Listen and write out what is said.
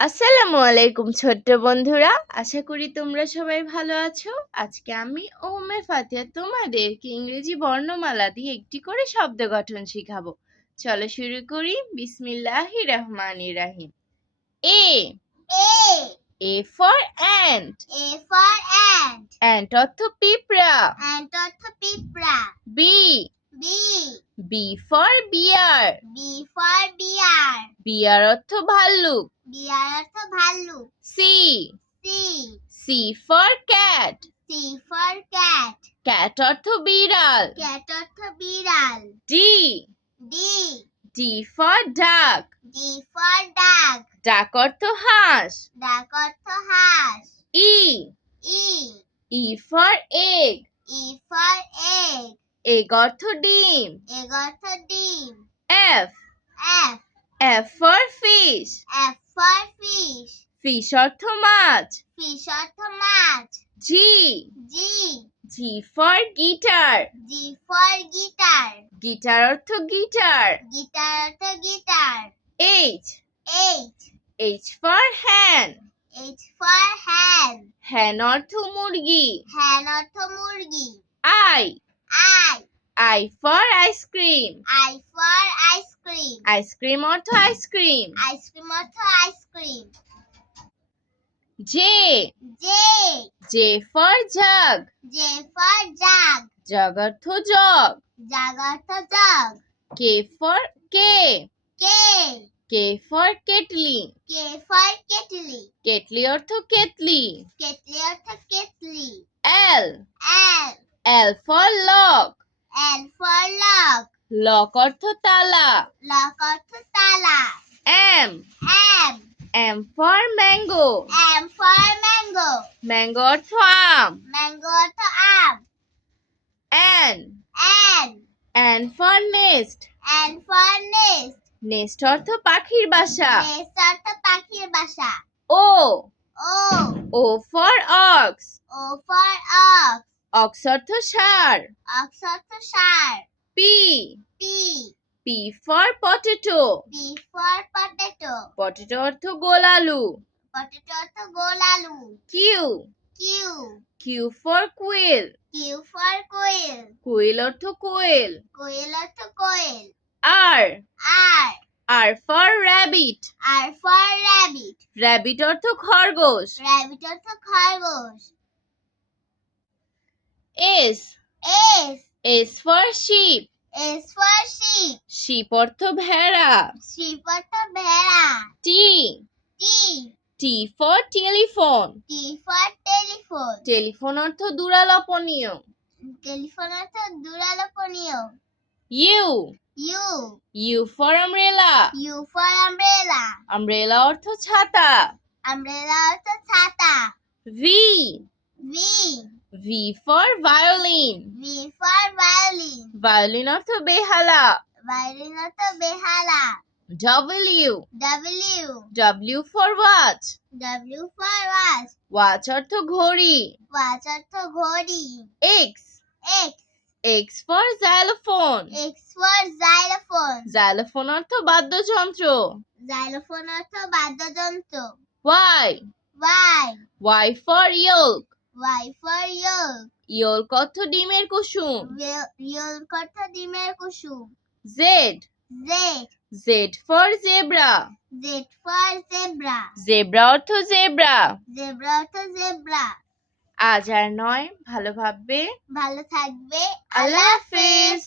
আসসালামু আলাইকুম ছোট্ট বন্ধুরা, আশা করি তোমরা সবাই ভালো আছো। আজকে আমি ওমে ফাতিহা তোমাদেরকে ইংরেজি বর্ণমালা দিয়ে একটি করে শব্দ গঠন শিখাবো। চলো শুরু করি। বিসমিল্লাহির রহমানির রহিম। A A for ant. Ant অর্থ পিঁপড়া। B B for bear. Bear অর্থ ভাল্লুক। C C for cat. Cat অর্থ বিড়াল। D D for duck. Duck অর্থ হাঁস। E E for egg. Egg অর্থ ডিম। F F for fish. Fish অর্থ মাছ। G G for guitar. Guitar অর্থ guitar. H H for hen. Hen অর্থ মুরগি। I I for ice cream. Ice cream অর্থ ice cream. J J for jug. Jug অর্থ জগ। K for K for kettle. Kettle অর্থ কেতলি। L L for lock. Lock অর্থ তালা। M M for mango. Mango অর্থ আম। N for nest. নেস্ট অর্থ পাখির বাসা। O O for ox. Ox অর্থ ষাঁড়। P P for potato. Potato অর্থ গোল আলু। Q Q for quill. Quill অর্থ কোয়েল। R R for rabbit. Rabbit অর্থ খরগোশ। S S for sheep. Sheep অর্থ ভেড়া। টি টি ফর টেলিফোন। টেলিফোন অর্থ দূরালাপনীয়। U U for umbrella. Umbrella অর্থ ছাতা। V V for violin. Violin অর্থ বেহালা। W W for watch. Watch অর্থ ঘড়ি। X X for xylophone. Xylophone অর্থ বাদ্যযন্ত্র। Y Y for yolk. Yolk অর্থ ডিমের কুসুম। Z Z for zebra. Zebra অর্থ জেব্রা। আজ আর নয়, ভালো থাকবে। আল্লাহ হাফেজ।